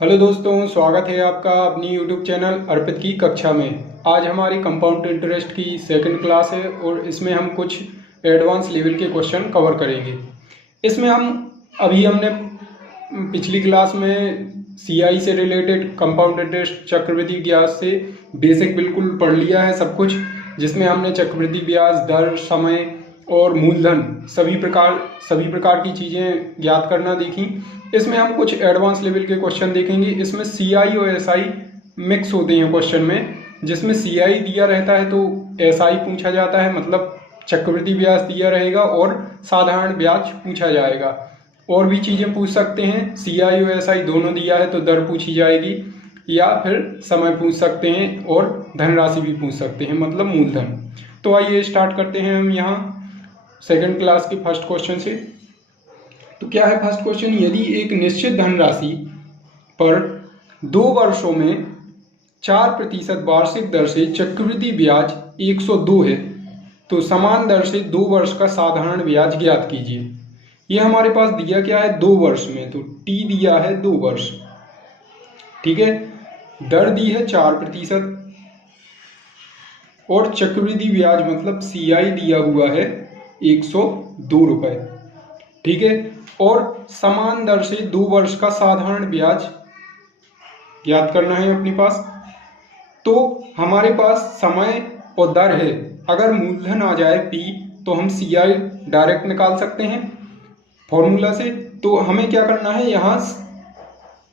Hello दोस्तों, स्वागत है आपका अपनी यूट्यूब चैनल अर्पित की कक्षा में। आज हमारी कंपाउंड इंटरेस्ट की सेकंड क्लास है और इसमें हम कुछ एडवांस लेवल के क्वेश्चन कवर करेंगे। इसमें हमने पिछली क्लास में सीआई से रिलेटेड कंपाउंड इंटरेस्ट चक्रवृद्धि ब्याज से बेसिक बिल्कुल पढ़ लिया है सब कुछ, जिसमें हमने चक्रवृद्धि ब्याज दर, समय और मूलधन सभी प्रकार की चीज़ें ज्ञात करना देखी। इसमें हम कुछ एडवांस लेवल के क्वेश्चन देखेंगे। इसमें सीआई और एसआई मिक्स होते हैं क्वेश्चन में, जिसमें सीआई दिया रहता है तो एसआई पूछा जाता है, मतलब चक्रवृद्धि ब्याज दिया रहेगा और साधारण ब्याज पूछा जाएगा। और भी चीज़ें पूछ सकते हैं, सीआई और एसआई दोनों दिया है तो दर पूछी जाएगी, या फिर समय पूछ सकते हैं और धनराशि भी पूछ सकते हैं, मतलब मूलधन। तो आइए स्टार्ट करते हैं हम यहाँ सेकंड क्लास के फर्स्ट क्वेश्चन से। तो क्या है फर्स्ट क्वेश्चन, यदि एक निश्चित धनराशि पर 2 वर्षों में 4% वार्षिक दर से चक्रवृद्धि ब्याज 102 है तो समान दर से 2 वर्ष का साधारण ब्याज ज्ञात कीजिए। ये हमारे पास दिया क्या है 2 वर्ष में, तो टी दिया है 2 वर्ष, ठीक है। दर दी है 4% और चक्रवृद्धि ब्याज मतलब सीआई दिया हुआ है 102 रुपये, ठीक है। और समान दर से 2 वर्ष का साधारण ब्याज ज्ञात करना है अपने पास। तो हमारे पास समय और दर है, अगर मूलधन आ जाए P तो हम CI डायरेक्ट निकाल सकते हैं फॉर्मूला से। तो हमें क्या करना है, यहाँ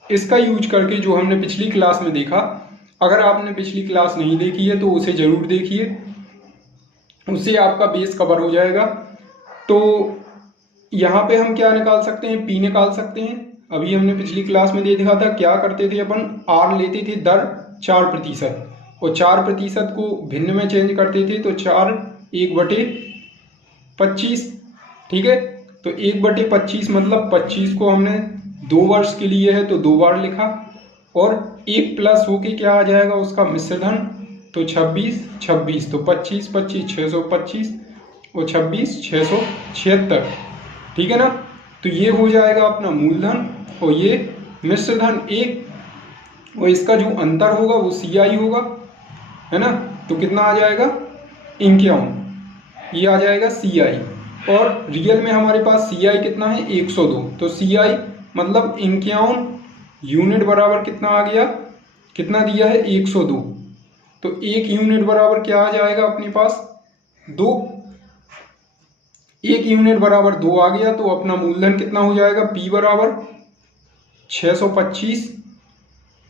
इसका यूज करके जो हमने पिछली क्लास में देखा, अगर आपने पिछली क्लास नहीं देखी है तो उसे जरूर देखिए, उससे आपका बेस कवर हो जाएगा। तो यहाँ पे हम क्या निकाल सकते हैं, P निकाल सकते हैं। अभी हमने पिछली क्लास में देखा था क्या करते थे अपन, R लेते थे दर 4% और 4% को भिन्न में चेंज करते थे, तो 4 1/25, ठीक है। तो 1/25 मतलब 25 को हमने 2 वर्ष के लिए है तो 2 बार लिखा, और 1 प्लस होके क्या आ जाएगा उसका मिश्र धन, तो 26, तो 25 25 625 और 26 676, ठीक है ना। तो ये हो जाएगा अपना मूलधन और ये मिश्र धन 1, और इसका जो अंतर होगा वो सीआई होगा, है ना। तो कितना आ जाएगा 51, ये आ जाएगा सीआई। और रियल में हमारे पास सीआई कितना है 102, तो सीआई मतलब 51 यूनिट बराबर कितना आ गया, कितना दिया है 102, तो 1 यूनिट बराबर क्या आ जाएगा अपने पास 2, 1 यूनिट बराबर 2 आ गया। तो अपना मूलधन कितना हो जाएगा, P बराबर 625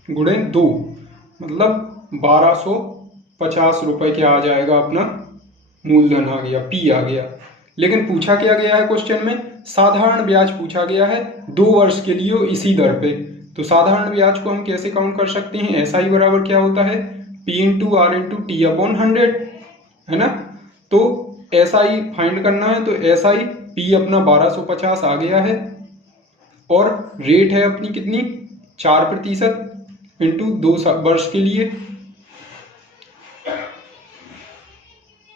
गुणे 2 मतलब 1250 रुपये क्या आ जाएगा, अपना मूलधन आ गया, P आ गया। लेकिन पूछा क्या गया है क्वेश्चन में, साधारण ब्याज पूछा गया है 2 वर्ष के लिए इसी दर पे। तो साधारण ब्याज को हम कैसे काउंट कर सकते हैं, SI बराबर क्या होता है P into R into T/100, है ना। तो SI फाइंड करना है, तो SI P अपना 1250 आ गया है, और रेट है अपनी कितनी 4% इंटू 2 वर्ष के लिए,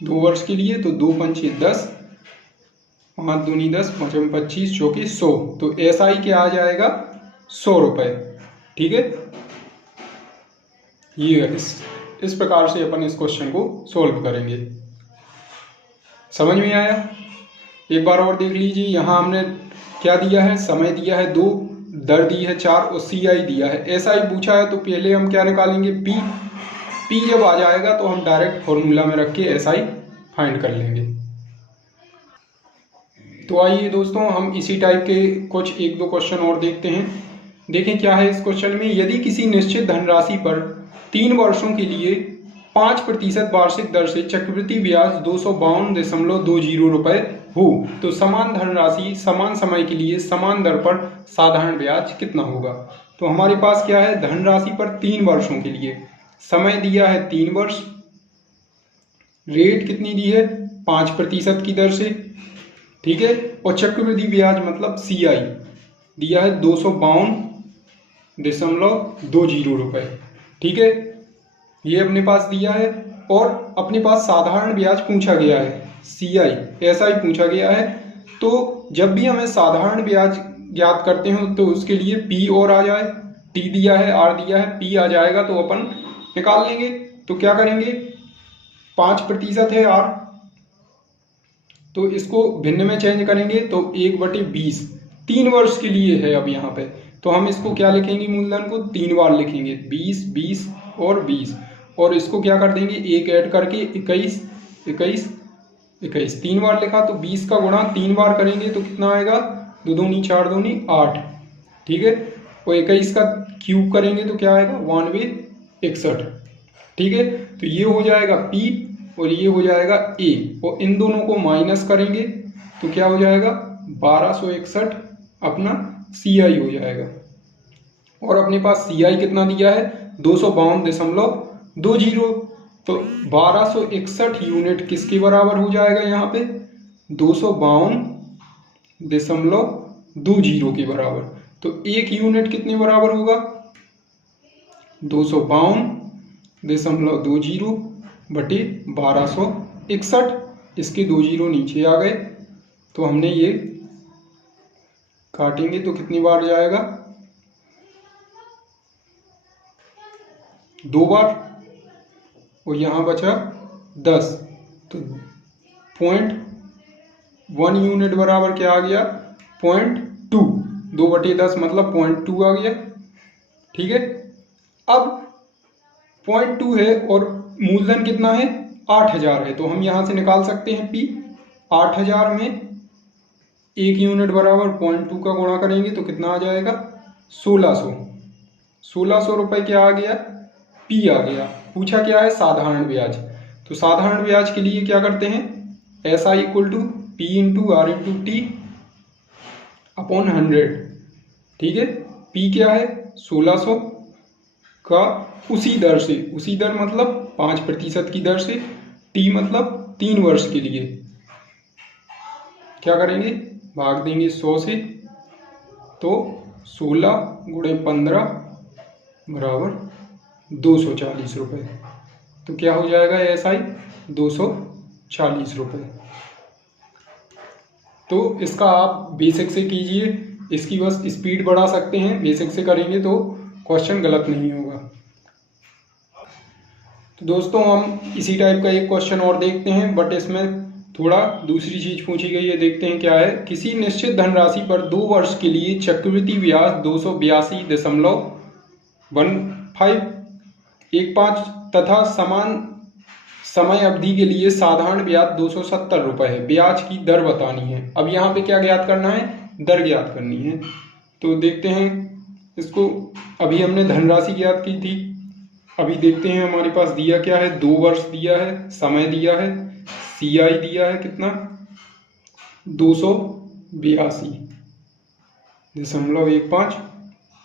2 वर्ष के लिए, तो 2 पंचे 10, 5 दूनी 10, 5 25 चौके 100, तो SI क्या आ जाएगा 100 रुपये, ठीक है। ये इस प्रकार से अपन इस क्वेश्चन को सॉल्व करेंगे। समझ में आया, एक बार और देख लीजिए। यहाँ हमने क्या दिया है, समय दिया है 2, दर दी है 4 और सीआई दिया है। एसआई पूछा है तो पहले हम क्या निकालेंगे, पी जब आ जाएगा तो हम डायरेक्ट फॉर्मूला में रख के एसआई फाइंड कर लेंगे। तो आइए दोस्तों हम इसी टाइप के कुछ 1-2 क्वेश्चन और देखते हैं। देखें क्या है इस क्वेश्चन में, यदि किसी निश्चित धनराशि पर 3 वर्षों के लिए 5% वार्षिक दर से चक्रवृद्धि ब्याज 252.20 रुपये हो तो समान धनराशि समान समय के लिए समान दर पर साधारण ब्याज कितना होगा। तो हमारे पास क्या है, धनराशि पर 3 वर्षों के लिए समय दिया है 3 वर्ष, रेट कितनी दी है 5% की दर से, ठीक है। और चक्रवृद्धि ब्याज मतलब सीआई दिया है 252.20 रुपये, ठीक है। ये अपने पास दिया है, और अपने पास साधारण ब्याज पूछा गया है, सीआई एसआई पूछा गया है। तो जब भी हमें साधारण ब्याज ज्ञात करते हो तो उसके लिए P और आ जाए, टी दिया है, आर दिया है, पी आ जाएगा तो अपन निकाल लेंगे। तो क्या करेंगे, 5% है आर, तो इसको भिन्न में चेंज करेंगे तो 1/20, 3 वर्ष के लिए है। अब यहाँ पे तो हम इसको क्या लिखेंगे, मूलधन को 3 बार लिखेंगे, 20, 20 और 20, और इसको क्या कर देंगे, एक ऐड करके 21, 21, 21, 3 बार लिखा। तो 20 का गुणा 3 बार करेंगे तो कितना आएगा, 2 दूनी 4 दूनी 8, ठीक है। और 21 का क्यूब करेंगे तो क्या आएगा, 9161, ठीक है। तो ये हो जाएगा पी और ये हो जाएगा ए, और इन दोनों को माइनस करेंगे तो क्या हो जाएगा, 1261 अपना सी आई हो जाएगा। और अपने पास सी आई कितना दिया है, 252.20, तो 1261 यूनिट किसके बराबर हो जाएगा, यहाँ पे 252.20 के बराबर। तो 1 यूनिट कितने बराबर होगा, 252.20 बटे 1261, इसके 2 जीरो नीचे आ गए, तो हमने ये काटेंगे तो कितनी बार जाएगा, 2 बार, और यहाँ बचा 10, तो 0.1 यूनिट बराबर क्या आ गया, 0.2, 2/10 मतलब 0.2 आ गया, ठीक है। अब 0.2 है और मूलधन कितना है, 8000 है, तो हम यहाँ से निकाल सकते हैं पी। 8000 में 1 यूनिट बराबर 0.2 का गुणा करेंगे तो कितना आ जाएगा, 1600 रुपये क्या आ गया, पी आ गया। पूछा क्या है, साधारण ब्याज, तो साधारण ब्याज के लिए क्या करते हैं, S I equal to P into R into T upon 100, ठीक है। पी क्या है, 1600 का उसी दर से, उसी दर मतलब 5% की दर से, टी मतलब 3 वर्ष के लिए, क्या करेंगे, भाग देंगे 100 से, तो 16 गुणे 15 बराबर 240 रुपये, तो क्या हो जाएगा एस आई 240 रुपये। तो इसका आप बेसिक से कीजिए, इसकी बस स्पीड बढ़ा सकते हैं, बेसिक से करेंगे तो क्वेश्चन गलत नहीं होगा। तो दोस्तों हम इसी टाइप का एक क्वेश्चन और देखते हैं, बट इसमें थोड़ा दूसरी चीज पूछी गई है, देखते हैं क्या है। किसी निश्चित धनराशि पर 2 वर्ष के लिए चक्रवृद्धि ब्याज 282.1515 तथा समान समय अवधि के लिए साधारण ब्याज 270 रुपये है, ब्याज की दर बतानी है। अब यहाँ पे क्या ज्ञात करना है, दर ज्ञात करनी है। तो देखते हैं इसको, अभी हमने धनराशि ज्ञात की थी, अभी देखते हैं हमारे पास दिया क्या है, 2 वर्ष दिया है, समय दिया है, सी आई दिया है कितना, 282.15,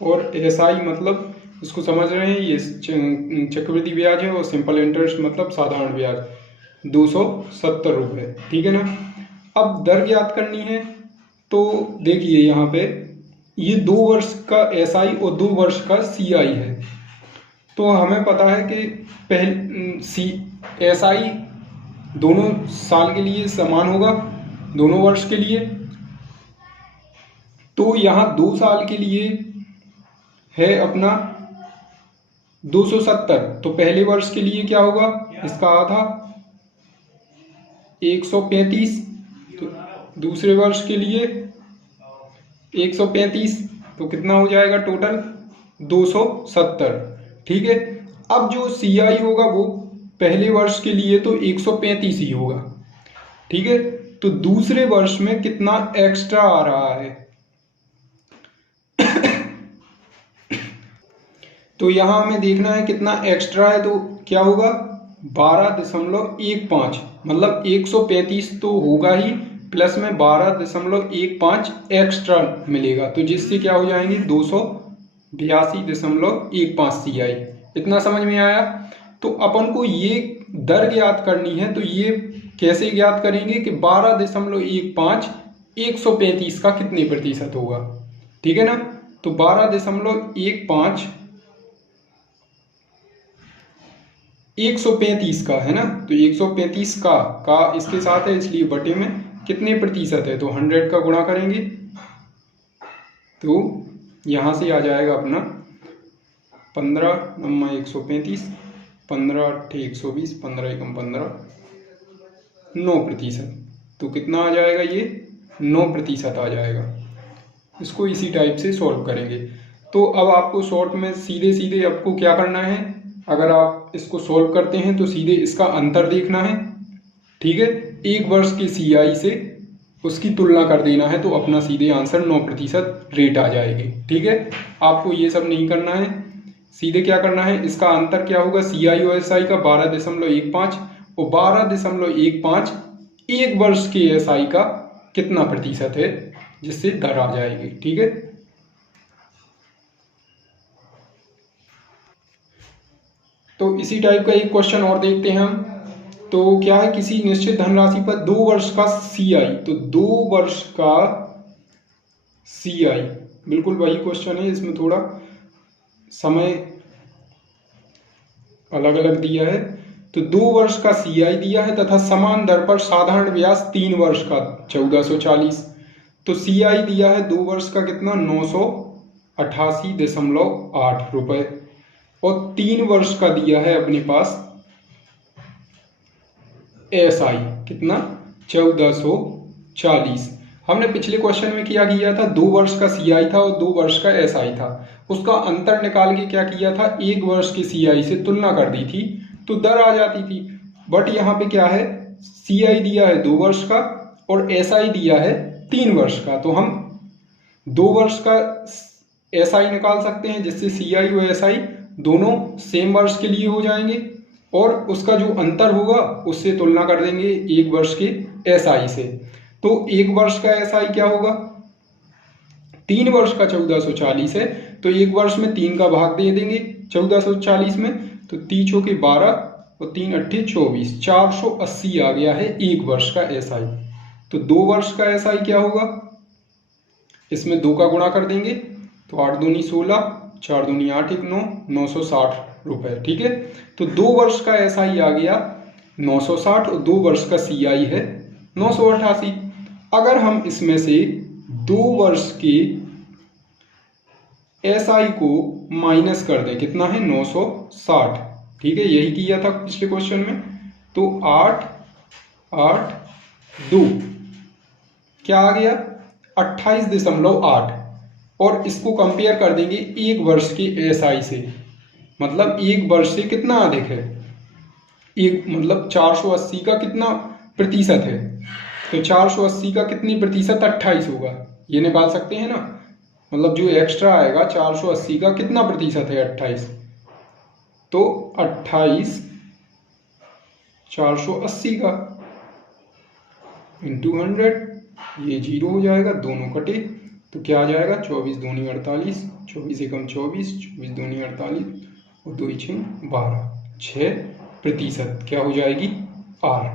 और एस आई मतलब उसको समझ रहे हैं, ये चक्रवृद्धि ब्याज है, और सिंपल इंटरेस्ट मतलब साधारण ब्याज 270 रुपये, ठीक है ना। अब दर ज्ञात करनी है, तो देखिए यहाँ पे ये 2 वर्ष का एस आई और 2 वर्ष का सी आई है, तो हमें पता है कि एस आई दोनों साल के लिए समान होगा, दोनों वर्ष के लिए। तो यहाँ 2 साल के लिए है अपना 270, तो पहले वर्ष के लिए क्या होगा, इसका आधा 135, तो दूसरे वर्ष के लिए 135, तो कितना हो जाएगा टोटल 270, ठीक है। अब जो सी आई होगा वो पहले वर्ष के लिए तो 135 ही होगा, ठीक है। तो दूसरे वर्ष में कितना एक्स्ट्रा आ रहा है तो यहाँ हमें देखना है कितना एक्स्ट्रा है, तो क्या होगा 12.15, मतलब 135 तो होगा ही, प्लस में 12.15 एक्स्ट्रा मिलेगा, तो जिससे क्या हो जाएंगे 282.15 सी आई। इतना समझ में आया। तो अपन को ये दर ज्ञात करनी है, तो ये कैसे ज्ञात करेंगे कि 12.15 135 का कितने प्रतिशत होगा, ठीक है ना। तो 12.15 135 का है ना, तो 135 का इसके साथ है, इसलिए बटे में कितने प्रतिशत है, तो 100 का गुणा करेंगे तो यहाँ से आ जाएगा अपना 15 नम्मा 135, 15 अट्ठे 120, 15 एकम 15, 9%। तो कितना आ जाएगा ये? 9% आ जाएगा। इसको इसी टाइप से सॉल्व करेंगे। तो अब आपको शॉर्ट में सीधे सीधे आपको क्या करना है, अगर आप इसको सॉल्व करते हैं तो सीधे इसका अंतर देखना है, ठीक है। एक वर्ष के CI से उसकी तुलना कर देना है तो अपना सीधे आंसर 9% रेट आ जाएगी, ठीक है। आपको ये सब नहीं करना है, सीधे क्या करना है, इसका अंतर क्या होगा, CI और SI का 12.15 और 12.15 एक वर्ष के SI का कितना प्रतिशत है, जिससे दर आ जाएगी, ठीक है। तो इसी टाइप का एक क्वेश्चन और देखते हैं हम। तो क्या है, किसी निश्चित धनराशि पर 2 वर्ष का CI, तो 2 वर्ष का CI बिल्कुल वही क्वेश्चन है, इसमें थोड़ा समय अलग अलग दिया है। तो 2 वर्ष का CI दिया है तथा समान दर पर साधारण ब्याज 3 वर्ष का 1440। तो CI दिया है 2 वर्ष का कितना, 988.8 रुपये, और 3 वर्ष का दिया है अपने पास SI कितना, 1440। हमने पिछले क्वेश्चन में क्या किया था, 2 वर्ष का CI था और 2 वर्ष का SI था, उसका अंतर निकाल के क्या किया था, 1 वर्ष के CI से तुलना कर दी थी तो दर आ जाती थी। बट यहाँ पे क्या है, CI दिया है 2 वर्ष का और SI दिया है 3 वर्ष का, तो हम 2 वर्ष का SI निकाल सकते हैं, जिससे CI और SI दोनों सेम वर्ष के लिए हो जाएंगे और उसका जो अंतर होगा उससे तुलना कर देंगे 1 वर्ष के SI से। तो 1 वर्ष का SI क्या होगा, 3 वर्ष का 1440 है, तो 1 वर्ष में 3 का भाग दे देंगे 1440 में, तो 3 चौके 12 और 3 अट्ठे 24, 480 आ गया है 1 वर्ष का SI। तो 2 वर्ष का SI क्या होगा, इसमें 2 का गुणा कर देंगे तो 8 दूनी 16, 4 दूनी 8 1 9, 960 रुपये, ठीक है। तो 2 वर्ष का SI आ गया 960 और 2 वर्ष का CI है 988। अगर हम इसमें से 2 वर्ष के SI को माइनस कर दें, कितना है 960, ठीक है, यही किया था पिछले क्वेश्चन में। तो 8 8 2 क्या आ गया, 28.8, और इसको कंपेयर कर देंगे 1 वर्ष के SI से, मतलब 1 वर्ष से कितना अधिक है, एक मतलब 480 का कितना प्रतिशत है, तो 480 का कितनी प्रतिशत, 28 होगा, ये निकाल सकते हैं ना, मतलब जो एक्स्ट्रा आएगा 480 का कितना प्रतिशत है, 28, तो 28 480 का इंटू 100, ये 0 हो जाएगा, दोनों कटे तो क्या आ जाएगा, 24 दूनी 48, 24 एकम 24, 24 दूनी 48 और 2 6 12, 6% क्या हो जाएगी, R,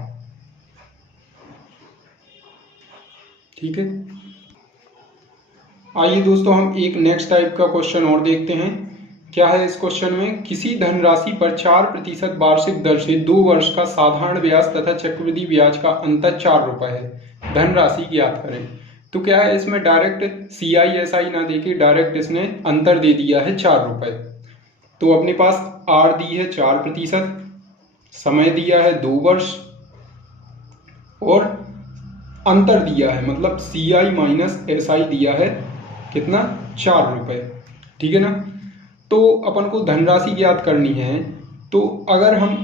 ठीक है। आइए दोस्तों हम एक नेक्स्ट टाइप का क्वेश्चन और देखते हैं। क्या है इस क्वेश्चन में, किसी धनराशि पर 4% वार्षिक दर से 2 वर्ष का साधारण ब्याज तथा चक्रवृद्धि ब्याज का अंतर 4 रुपये है, धनराशि ज्ञात करें। तो क्या है, इसमें डायरेक्ट CI SI ना देके डायरेक्ट इसने अंतर दे दिया है 4 रुपये। तो अपने पास R दी है 4%, समय दिया है 2 वर्ष और अंतर दिया है, मतलब CI माइनस SI दिया है कितना, 4 रुपये, ठीक है ना। तो अपन को धनराशि ज्ञात करनी है, तो अगर हम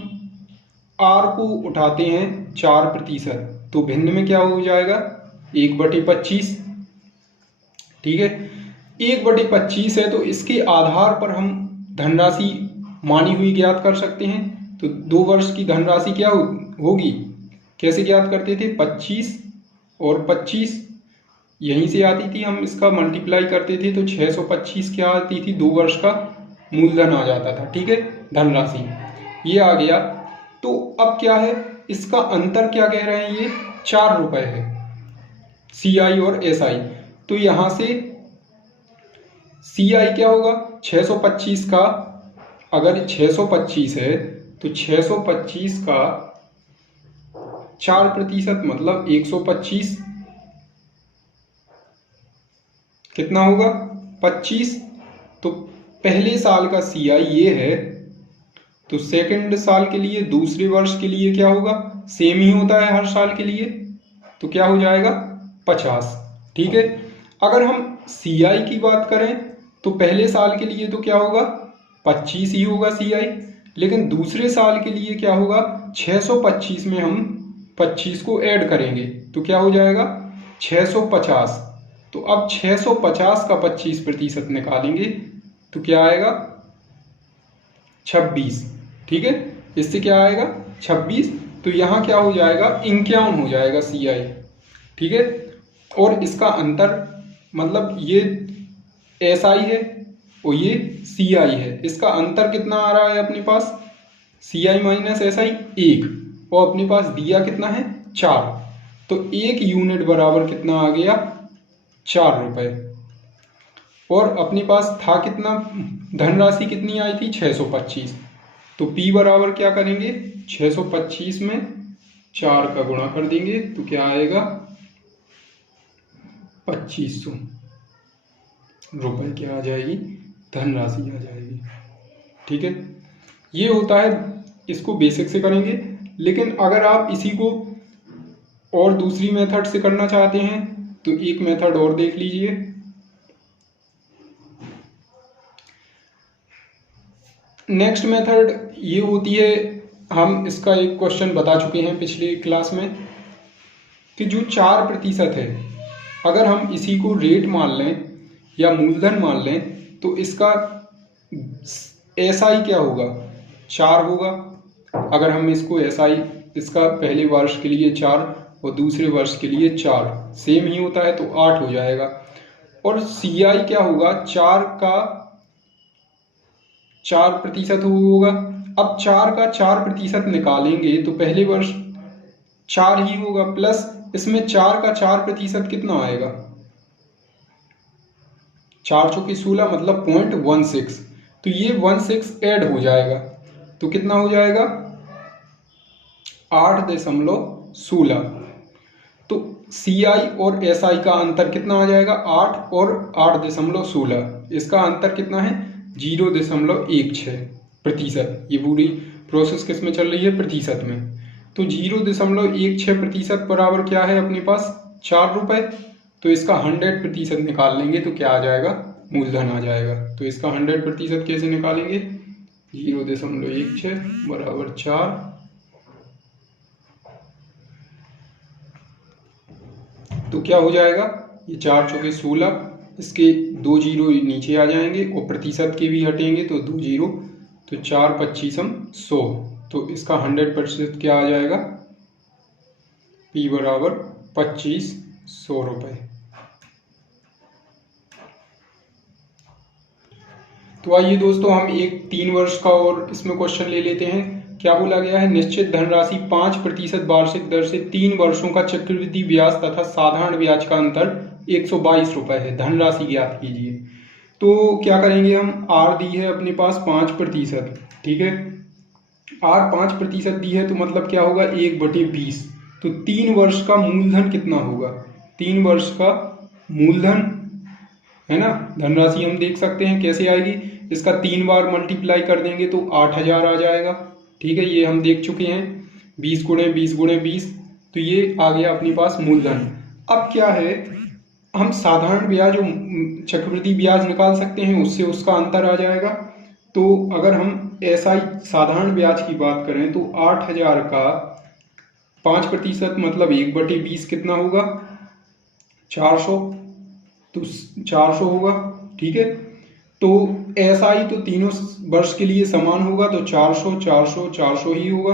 R को उठाते हैं 4%, तो भिन्न में क्या हो जाएगा, 1/25, ठीक है। 1/25 है तो इसके आधार पर हम धनराशि मानी हुई ज्ञात कर सकते हैं। तो 2 वर्ष की धनराशि क्या होगी, कैसे ज्ञात करते थे, 25 और 25 यहीं से आती थी, हम इसका मल्टीप्लाई करते थे तो 625 क्या आती थी, 2 वर्ष का मूलधन आ जाता था, ठीक है, धनराशि ये आ गया। तो अब क्या है, इसका अंतर क्या कह रहे हैं, ये 4 रुपये है CI और SI। तो यहां से CI क्या होगा, 625 का, अगर 625 है तो 625 का 4% मतलब 125 कितना होगा, 25, तो पहले साल का सी आई ये है, तो सेकंड साल के लिए, दूसरे वर्ष के लिए क्या होगा, सेम ही होता है हर साल के लिए, तो क्या हो जाएगा 50। ठीक है। अगर हम सी आई की बात करें तो पहले साल के लिए तो क्या होगा 25 ही होगा सी आई, लेकिन दूसरे साल के लिए क्या होगा 625 में हम 25 को ऐड करेंगे तो क्या हो जाएगा 650। तो अब 650 का 25% निकालेंगे तो क्या आएगा 26। ठीक है, इससे क्या आएगा 26, तो यहाँ क्या हो जाएगा 51 हो जाएगा सी आई। ठीक है, और इसका अंतर मतलब ये एस आई है और ये सी आई है, इसका अंतर कितना आ रहा है अपने पास, सी आई माइनस एस आई 1, और अपने पास दिया कितना है 4, तो 1 यूनिट बराबर कितना आ गया 4 रुपए। और अपने पास था कितना, धनराशि कितनी आई थी 625, तो P बराबर क्या करेंगे 625 में 4 का गुणा कर देंगे तो क्या आएगा 2500 रुपए क्या आ जाएगी, धनराशि आ जाएगी। ठीक है, ये होता है, इसको बेसिक से करेंगे, लेकिन अगर आप इसी को और दूसरी मेथड से करना चाहते हैं तो एक मेथड और देख लीजिए। नेक्स्ट मेथड ये होती है, हम इसका एक क्वेश्चन बता चुके हैं पिछली क्लास में, कि जो 4% है अगर हम इसी को रेट मान लें या मूलधन मान लें तो इसका एसआई क्या होगा 4 होगा। अगर हम इसको एसआई, इसका पहले वर्ष के लिए 4 और दूसरे वर्ष के लिए 4 सेम ही होता है तो 8 हो जाएगा। और सीआई क्या होगा 4 का 4% होगा। अब 4 का 4% निकालेंगे तो पहले वर्ष 4 ही होगा, प्लस इसमें 4 का 4% कितना आएगा 4 चौके 16 मतलब 0.16, तो ये 16 ऐड हो जाएगा तो कितना हो जाएगा 8.16। तो सीआई और एसआई का अंतर कितना आ जाएगा 8 और 8.16, इसका अंतर कितना है 0.16%। ये पूरी प्रोसेस किस में चल रही है प्रतिशत में, तो 0.16% बराबर क्या है अपने पास 4 रुपए, तो इसका 100% निकाल लेंगे तो क्या आ जाएगा मूलधन आ जाएगा। तो इसका 100% कैसे निकालेंगे 0.16 बराबर 4, तो क्या हो जाएगा ये 4 चौके 16, इसके 2 जीरो नीचे आ जाएंगे और प्रतिशत के भी हटेंगे तो 2 जीरो, तो 4 25 100, तो इसका 100% क्या आ जाएगा P बराबर 2500 रुपए। तो आइए दोस्तों हम एक 3 वर्ष का और इसमें क्वेश्चन ले लेते हैं। क्या बोला गया है, निश्चित धनराशि 5% वार्षिक दर से 3 वर्षों का चक्रवृद्धि ब्याज तथा साधारण ब्याज का अंतर 122 रुपए है, धनराशि ज्ञात कीजिए। तो क्या करेंगे हम, आर दी है अपने पास 5%, ठीक है, आर 5% दी है तो मतलब क्या होगा 1/20, तो 3 वर्ष का मूलधन कितना होगा, 3 वर्ष का मूलधन है ना, धनराशि हम देख सकते हैं कैसे आएगी, इसका 3 बार मल्टीप्लाई कर देंगे तो 8000 आ जाएगा। ठीक है, ये हम देख चुके हैं 20 गुणे 20 गुणे 20, तो ये आ गया अपने पास मूलधन। अब क्या है, हम साधारण ब्याज जो चक्रवृद्धि ब्याज निकाल सकते हैं उससे उसका अंतर आ जाएगा। तो अगर हम एसआई साधारण ब्याज की बात करें तो 8000 का 5% मतलब 1/20 कितना होगा 400, तो 400 होगा। ठीक है, तो एसआई तो तीनों वर्ष के लिए समान होगा तो 400 400 400 ही होगा,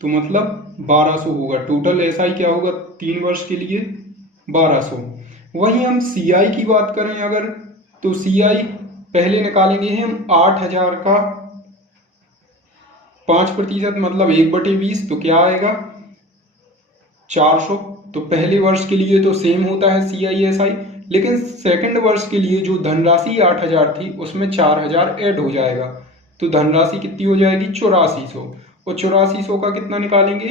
तो मतलब 1200 होगा। टोटल एसआई क्या होगा 3 वर्ष के लिए 1200। वहीं हम सीआई की बात करें अगर, तो सीआई पहले निकालेंगे हम 8000 का 5% मतलब 1/20, तो क्या आएगा 400। तो पहले वर्ष के लिए तो सेम होता है सीआई एसआई, लेकिन सेकंड वर्ष के लिए जो धनराशि 8000 थी उसमें 4000 ऐड हो जाएगा, तो धनराशि कितनी हो जाएगी 8400, और 8400 का कितना निकालेंगे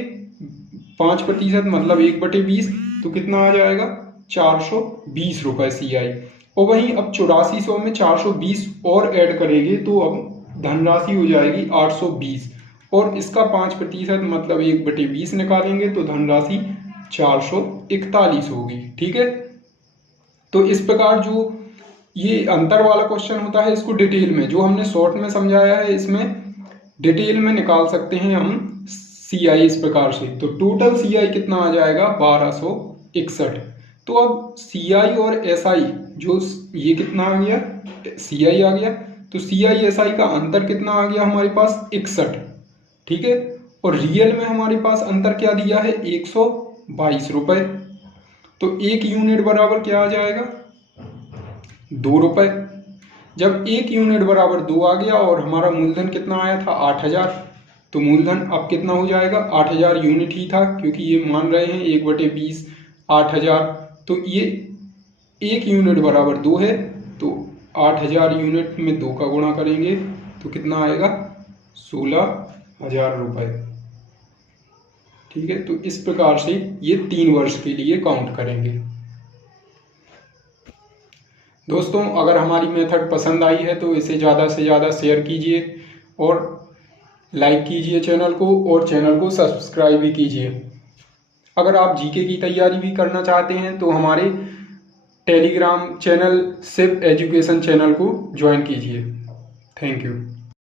5% मतलब 1/20, तो कितना आ जाएगा 420 रुपए सीआई। और वहीं अब 8400 में 420 और ऐड करेंगे तो अब धनराशि हो जाएगी 820 और इसका 5% मतलब 1/20 निकालेंगे तो धनराशि 441 होगी। ठीक है, तो इस प्रकार जो ये अंतर वाला क्वेश्चन होता है इसको डिटेल में, जो हमने शॉर्ट में समझाया है इसमें डिटेल में निकाल सकते हैं हम CI इस प्रकार से। तो टोटल CI कितना आ जाएगा 1261। तो अब CI और SI जो ये कितना आ गया CI आ गया, तो CI SI का अंतर कितना आ गया हमारे पास 61। ठीक है, और रियल में हमारे पास अंतर क्या दिया है 122 रुपए। तो 1 यूनिट बराबर क्या आ जाएगा 2 रुपए। जब 1 यूनिट बराबर 2 आ गया और हमारा मूलधन कितना आया था 8000, तो मूलधन अब कितना हो जाएगा 8000 यूनिट ही था, क्योंकि ये मान रहे हैं 1/20 8000। तो ये 1 यूनिट बराबर 2 है, तो 8000 यूनिट में 2 का गुणा करेंगे तो कितना आएगा 16000 रुपए। ठीक है, तो इस प्रकार से ये 3 वर्ष के लिए काउंट करेंगे। दोस्तों, अगर हमारी मेथड पसंद आई है तो इसे ज़्यादा से ज़्यादा शेयर कीजिए और लाइक कीजिए चैनल को, और चैनल को सब्सक्राइब भी कीजिए। अगर आप जीके की तैयारी भी करना चाहते हैं तो हमारे Telegram channel Shiv Education channel को ज्वाइन कीजिए। Thank you.